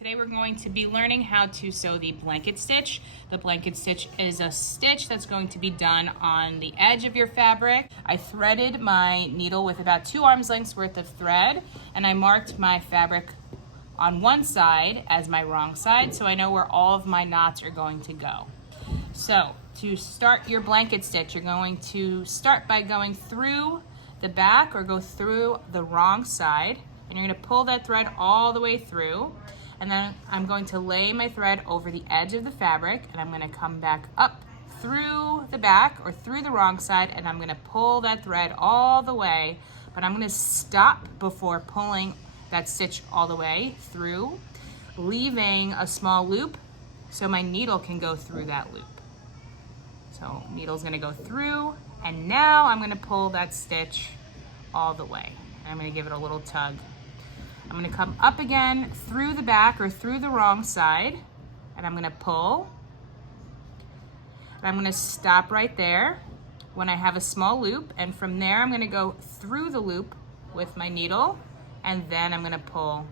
Today we're going to be learning how to sew the blanket stitch. The blanket stitch is a stitch that's going to be done on the edge of your fabric. I threaded my needle with about 2 arms lengths worth of thread, and I marked my fabric on one side as my wrong side so I know where all of my knots are going to go. So to start your blanket stitch, you're going to start by going through the back or go through the wrong side, and you're going to pull that thread all the way through. And then I'm going to lay my thread over the edge of the fabric, and I'm going to come back up through the back or through the wrong side, and I'm going to pull that thread all the way, but I'm going to stop before pulling that stitch all the way through, leaving a small loop so my needle can go through that loop. So needle's going to go through, and now I'm going to pull that stitch all the way. I'm going to give it a little tug. I'm going to come up again through the back or through the wrong side, and I'm going to pull. And I'm going to stop right there when I have a small loop, and from there I'm going to go through the loop with my needle, and then I'm going to pull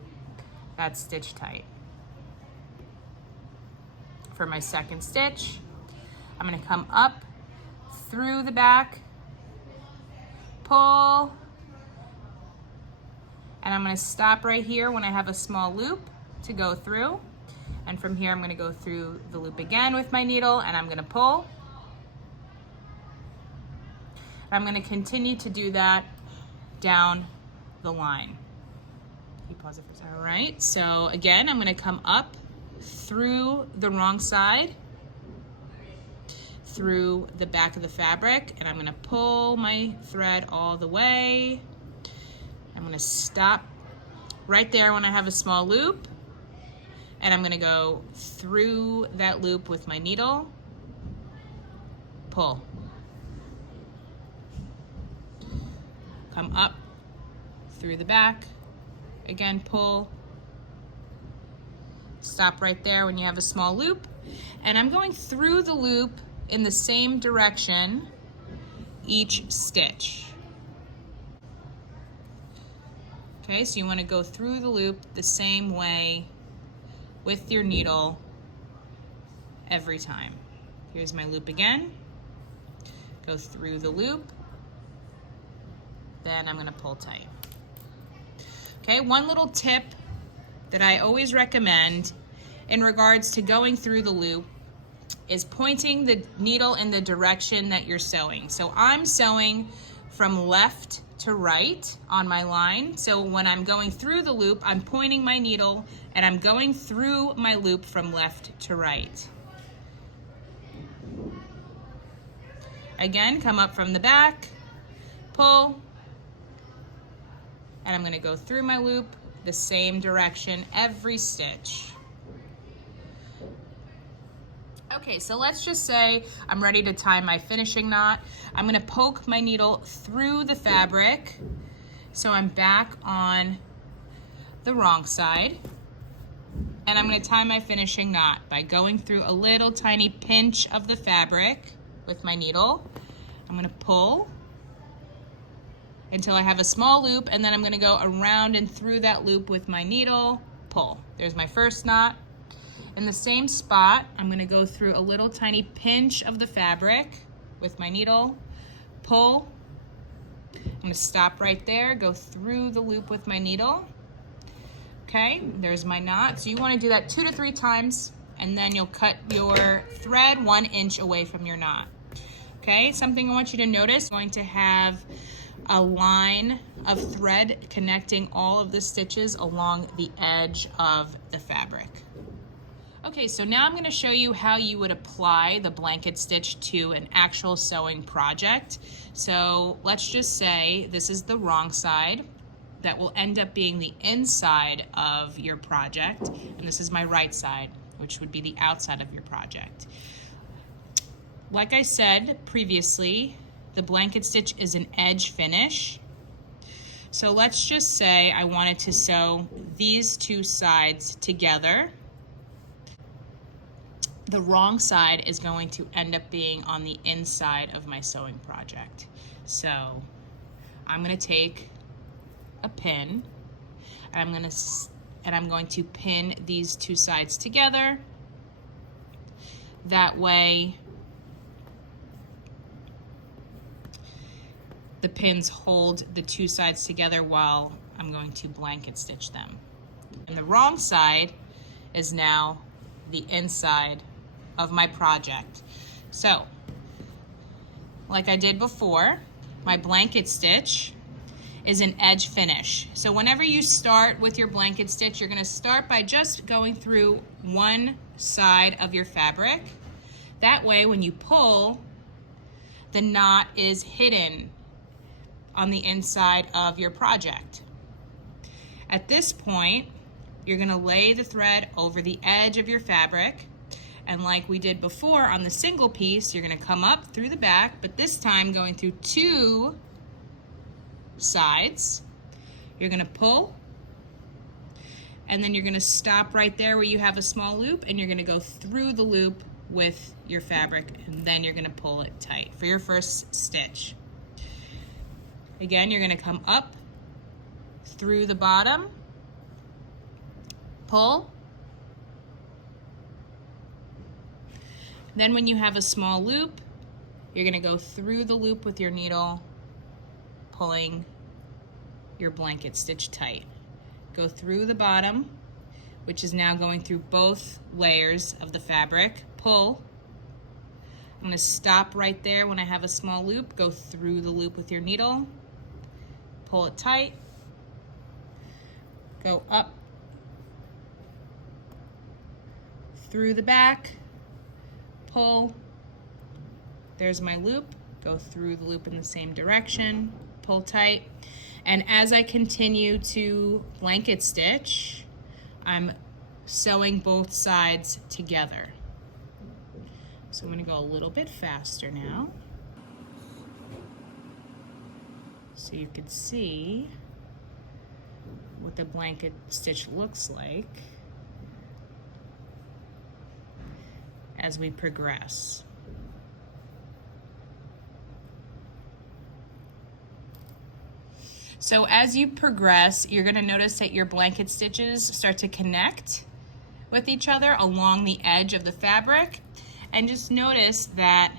that stitch tight. For my second stitch, I'm going to come up through the back, pull, and I'm going to stop right here when I have a small loop to go through. And from here I'm going to go through the loop again with my needle, and I'm going to pull. And I'm going to continue to do that down the line. Can you pause it for a second? All right, so again, I'm going to come up through the wrong side, through the back of the fabric, and I'm going to pull my thread all the way. I'm going to stop right there when I have a small loop, and I'm going to go through that loop with my needle, pull. Come up through the back, again pull, stop right there when you have a small loop, and I'm going through the loop in the same direction each stitch. Okay, so you want to go through the loop the same way with your needle every time. Here's my loop again. Go through the loop, then I'm going to pull tight. Okay, one little tip that I always recommend in regards to going through the loop is pointing the needle in the direction that you're sewing. So I'm sewing from left to right on my line. So when I'm going through the loop, I'm pointing my needle and I'm going through my loop from left to right. Again, come up from the back, pull, and I'm going to go through my loop the same direction every stitch. Okay, so let's just say I'm ready to tie my finishing knot. I'm going to poke my needle through the fabric so I'm back on the wrong side. And I'm going to tie my finishing knot by going through a little tiny pinch of the fabric with my needle. I'm going to pull until I have a small loop, and then I'm going to go around and through that loop with my needle, pull. There's my first knot. In the same spot, I'm going to go through a little tiny pinch of the fabric with my needle, pull. I'm going to stop right there, go through the loop with my needle. Okay, there's my knot. So you want to do that 2 to 3 times, and then you'll cut your thread 1 inch away from your knot. Okay, something I want you to notice, I'm going to have a line of thread connecting all of the stitches along the edge of the fabric. Okay, so now I'm going to show you how you would apply the blanket stitch to an actual sewing project. So let's just say this is the wrong side. That will end up being the inside of your project, and this is my right side, which would be the outside of your project. Like I said previously, the blanket stitch is an edge finish. So let's just say I wanted to sew these 2 sides together. The wrong side is going to end up being on the inside of my sewing project. So I'm going to take a pin, and I'm going to and I'm going to pin these two sides together. That way the pins hold the two sides together while I'm going to blanket stitch them. And the wrong side is now the inside of my project. So, like I did before, my blanket stitch is an edge finish. So whenever you start with your blanket stitch, you're gonna start by just going through one side of your fabric. That way, when you pull, the knot is hidden on the inside of your project. At this point, you're gonna lay the thread over the edge of your fabric, and like we did before on the single piece, you're gonna come up through the back, but this time going through two sides. You're gonna pull, and then you're gonna stop right there where you have a small loop, and you're gonna go through the loop with your fabric, and then you're gonna pull it tight for your first stitch. Again, you're gonna come up through the bottom, pull. Then when you have a small loop, you're gonna go through the loop with your needle, pulling your blanket stitch tight. Go through the bottom, which is now going through both layers of the fabric, pull. I'm gonna stop right there when I have a small loop, go through the loop with your needle, pull it tight, go up through the back, pull, there's my loop, go through the loop in the same direction, pull tight, and as I continue to blanket stitch, I'm sewing both sides together. So I'm gonna go a little bit faster now, so you can see what the blanket stitch looks like as we progress. So as you progress, you're gonna notice that your blanket stitches start to connect with each other along the edge of the fabric. And just notice that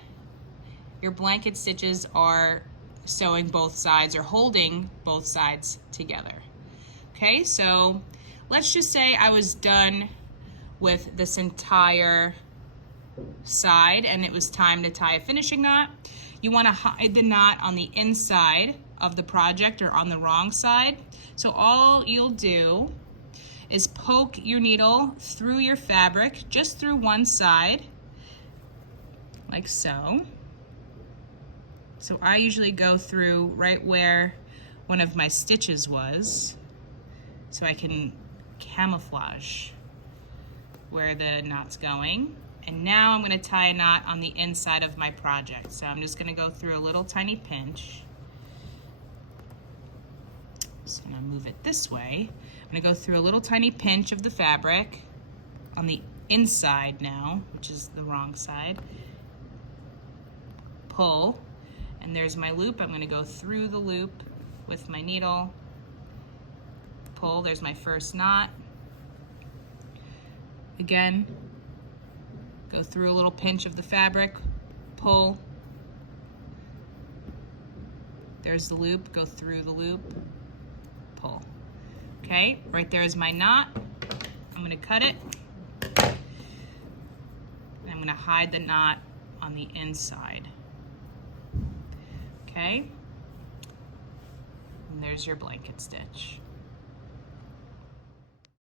your blanket stitches are sewing both sides or holding both sides together. Okay, so let's just say I was done with this entire side and it was time to tie a finishing knot. You want to hide the knot on the inside of the project or on the wrong side. So all you'll do is poke your needle through your fabric, just through one side, like so. So I usually go through right where one of my stitches was, so I can camouflage where the knot's going. And now I'm gonna tie a knot on the inside of my project. So I'm just gonna go through a little tiny pinch. Just gonna move it this way. I'm gonna go through a little tiny pinch of the fabric on the inside now, which is the wrong side. Pull, and there's my loop. I'm gonna go through the loop with my needle. Pull, there's my first knot. Again, go through a little pinch of the fabric, pull. There's the loop, go through the loop, pull. Okay, right there is my knot. I'm gonna cut it. And I'm gonna hide the knot on the inside. Okay, and there's your blanket stitch.